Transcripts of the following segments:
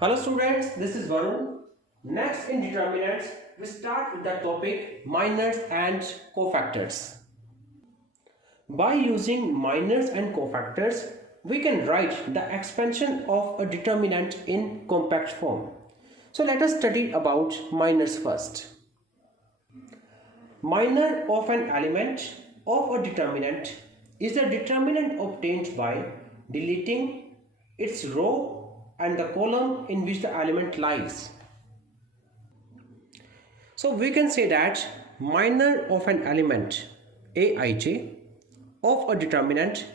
Hello students, this is Varun. Next in determinants, we start with the topic minors and cofactors. By using minors and cofactors, we can write the expansion of a determinant in compact form. So let us study about minors first. Minor of an element of a determinant is the determinant obtained by deleting its row and the column in which the element lies. So we can say that minor of an element Aij of a determinant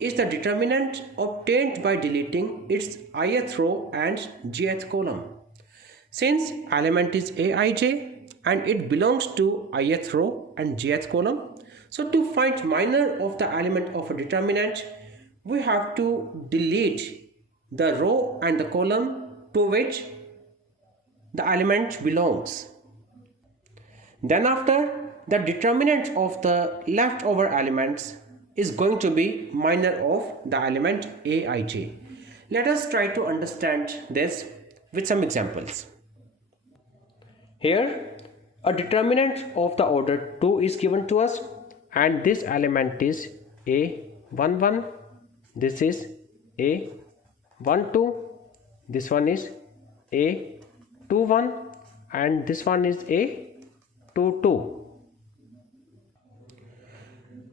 is the determinant obtained by deleting its ith row and jth column. Since element is Aij and it belongs to ith row and jth column, so to find minor of the element of a determinant, we have to delete the row and the column to which the element belongs. Then after, the determinant of the leftover elements is going to be minor of the element Aij. Let us try to understand this with some examples. Here, a determinant of the order 2 is given to us, and this element is A11, this is A12, this one is A21, and this one is A22.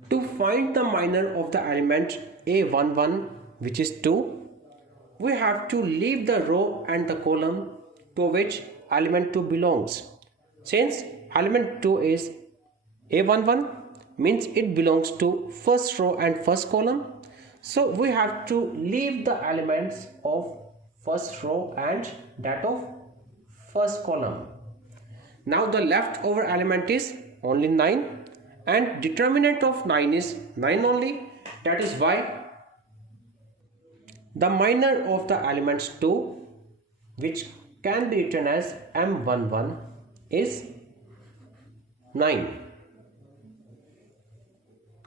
To find the minor of the element A11, which is 2, we have to leave the row and the column to which element 2 belongs. Since element 2 is A11, means it belongs to first row and first column. So we have to leave the elements of first row and that of first column. Now the leftover element is only 9 and determinant of 9 is 9 only. That is why the minor of the elements 2, which can be written as M11, is 9.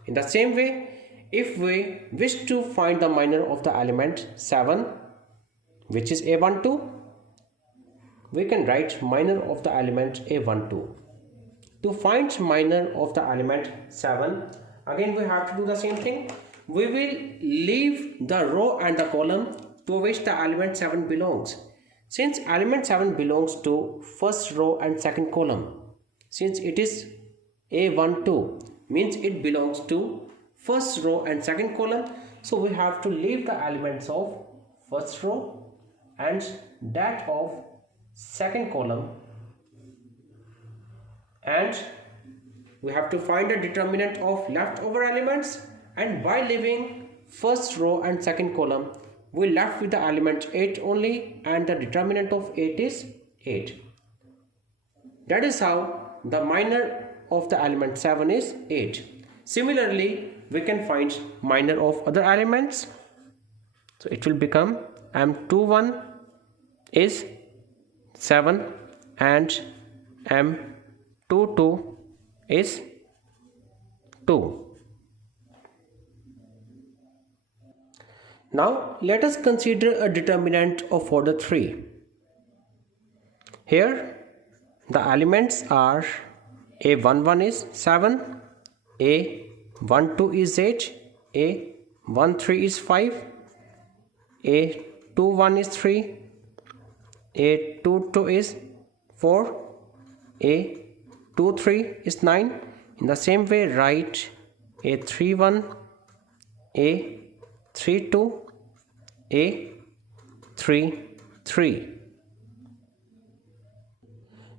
In the same way, if we wish to find the minor of the element 7, which is A12, we can write minor of the element A12. To find minor of the element 7, again we have to do the same thing. We will leave the row and the column to which the element 7 belongs. Since element 7 belongs to first row and second column, since it is A12, means it belongs to first row and second column, so we have to leave the elements of first row and that of second column, and we have to find a determinant of leftover elements, and by leaving first row and second column, we left with the element 8 only, and the determinant of 8 is 8. That is how the minor of the element 7 is 8. Similarly, we can find minor of other elements. So it will become M21 is 7 and M22 is 2. Now let us consider a determinant of order 3. Here the elements are A11 is 7, A12 is 8, A13 is 5, A21 is 3, A22 is 4, A23 is 9. In the same way, write A31, A32, A33.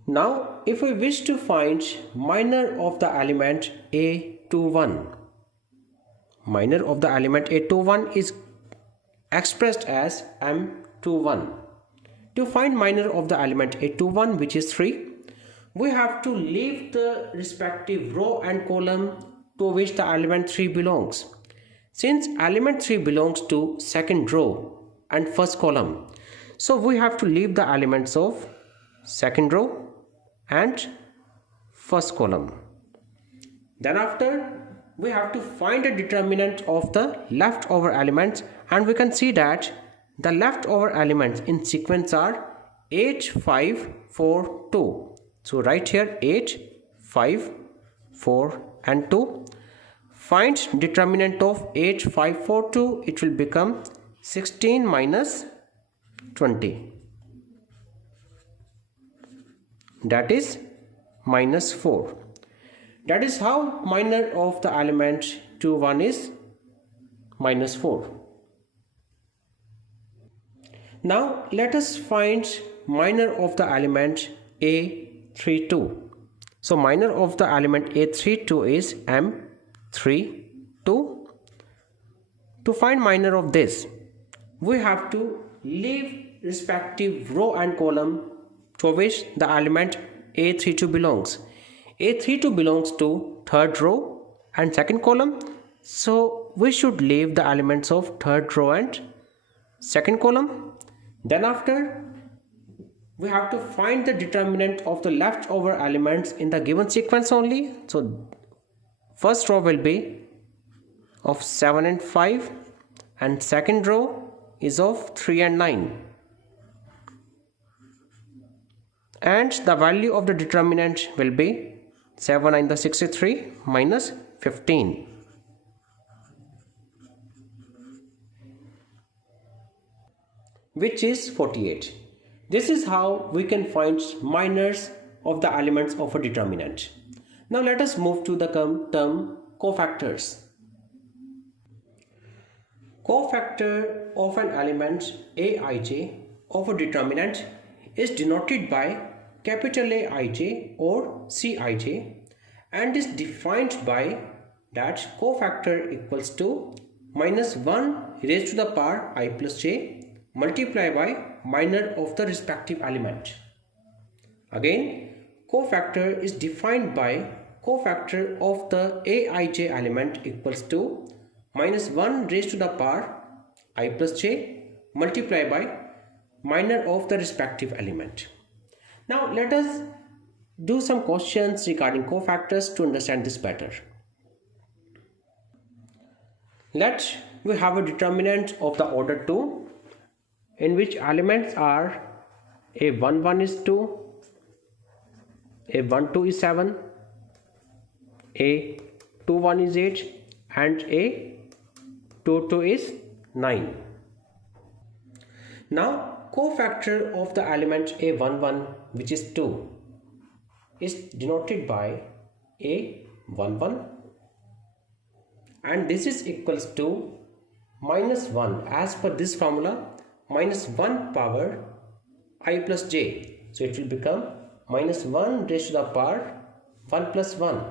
Now, if we wish to find minor of the element A21, minor of the element A21 is expressed as M21. To find minor of the element A21, which is 3, we have to leave the respective row and column to which the element 3 belongs. Since element 3 belongs to second row and first column, so we have to leave the elements of second row and first column. Then after, we have to find a determinant of the leftover elements, and we can see that the leftover elements in sequence are 8, 5, 4, 2. So write here 8, 5, 4 and 2. Find determinant of 8, 5, 4, 2. It will become 16 minus 20. That is minus 4. That is how minor of the element 2, 1 is minus 4. Now let us find minor of the element A32. So minor of the element A32 is M32. To find minor of this, we have to leave respective row and column to which the element A32 belongs. A32 belongs to third row and second column. So we should leave the elements of third row and second column. Then after, we have to find the determinant of the leftover elements in the given sequence only. So first row will be of 7 and 5 and second row is of 3 and 9. And the value of the determinant will be 7 and the 63 minus 15. Which is 48. This is how we can find minors of the elements of a determinant. Now let us move to the term cofactors. Cofactor of an element Aij of a determinant is denoted by capital Aij or Cij and is defined by that cofactor equals to minus 1 raised to the power I plus j multiplied by minor of the respective element. Again, cofactor is defined by cofactor of the Aij element equals to minus 1 raised to the power I plus j multiplied by minor of the respective element. Now let us do some questions regarding cofactors to understand this better. Let we have a determinant of the order 2 in which elements are A11 is 2, A12 is 7, A21 is 8 and A22 is 9. Now cofactor of the element A11 which is 2 is denoted by A11 and this is equals to minus 1 as per this formula minus 1 power I plus j. So it will become minus 1 raised to the power 1 plus 1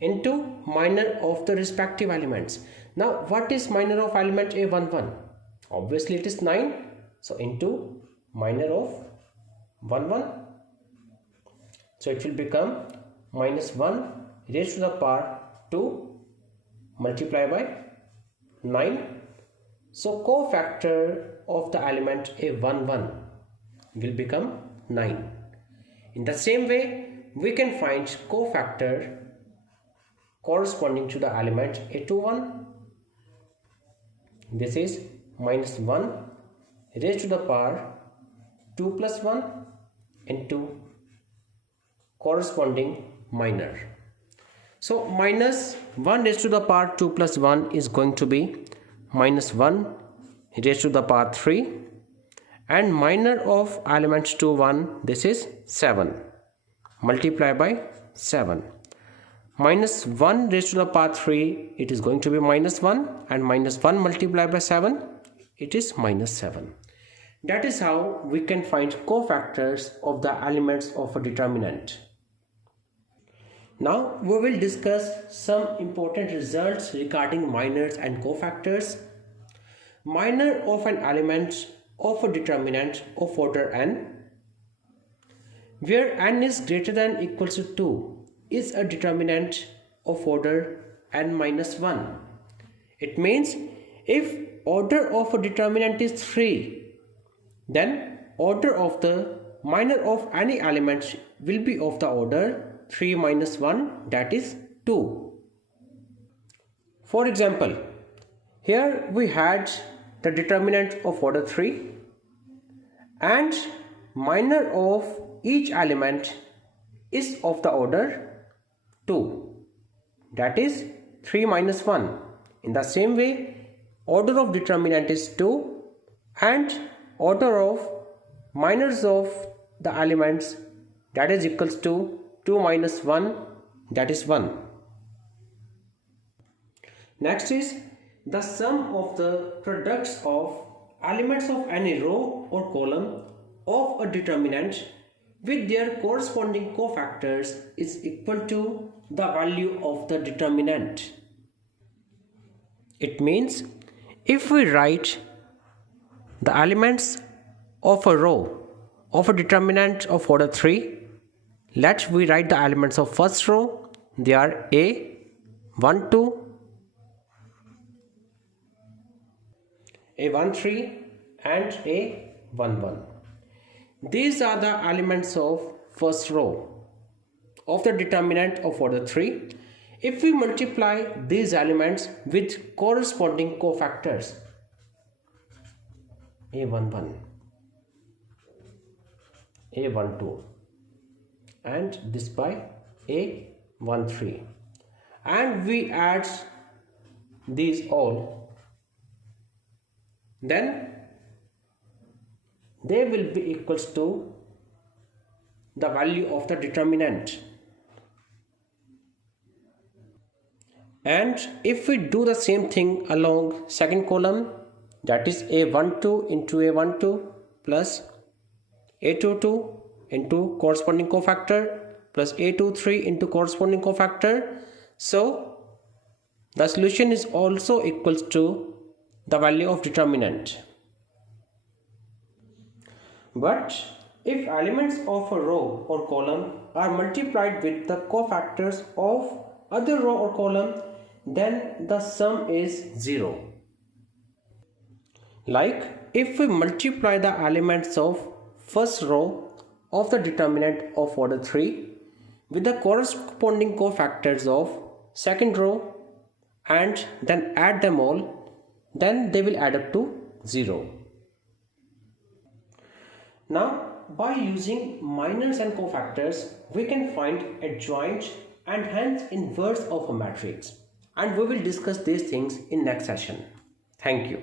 into minor of the respective elements. Now what is minor of element A11? Obviously it is 9. So into minor of 1 1. So it will become minus 1 raised to the power 2 multiplied by 9. So cofactor of the element A11 will become 9. In the same way, we can find cofactor corresponding to the element A21. This is minus 1 raised to the power 2 plus 1 into corresponding minor. So minus 1 raised to the power 2 plus 1 is going to be minus 1 raised to the power 3 and minor of elements 2 1 this is 7 multiplied by 7 minus 1 raised to the power 3 it is going to be minus 1 and minus 1 multiplied by 7 it is minus 7. That is how we can find cofactors of the elements of a determinant. Now we will discuss some important results regarding minors and cofactors. Minor of an element of a determinant of order n, where n is greater than or equal to 2, is a determinant of order n minus 1. It means if order of a determinant is 3, then order of the minor of any element will be of the order 3 minus 1, that is 2. For example, here we had the determinant of order 3 and minor of each element is of the order 2, that is 3 minus 1. In the same way, order of determinant is 2 and order of minors of the elements, that is equals to 2 minus 1, that is 1. Next is the sum of the products of elements of any row or column of a determinant with their corresponding cofactors is equal to the value of the determinant. It means if we write the elements of a row of a determinant of order 3, let's we write the elements of first row. They are A, 1, 2, A13 and A11. These are the elements of first row of the determinant of order 3. If we multiply these elements with corresponding cofactors, A11, A12 and this by A13, and we add these all, then they will be equals to the value of the determinant. And if we do the same thing along second column, that is A12 into A12 plus A22 into corresponding cofactor plus A23 into corresponding cofactor, so the solution is also equals to the value of determinant. But if elements of a row or column are multiplied with the cofactors of other row or column, then the sum is 0. Like if we multiply the elements of first row of the determinant of order 3 with the corresponding cofactors of second row and then add them all, then they will add up to 0. Now, by using minors and cofactors, we can find adjoint and hence inverse of a matrix, and we will discuss these things in next session. Thank you.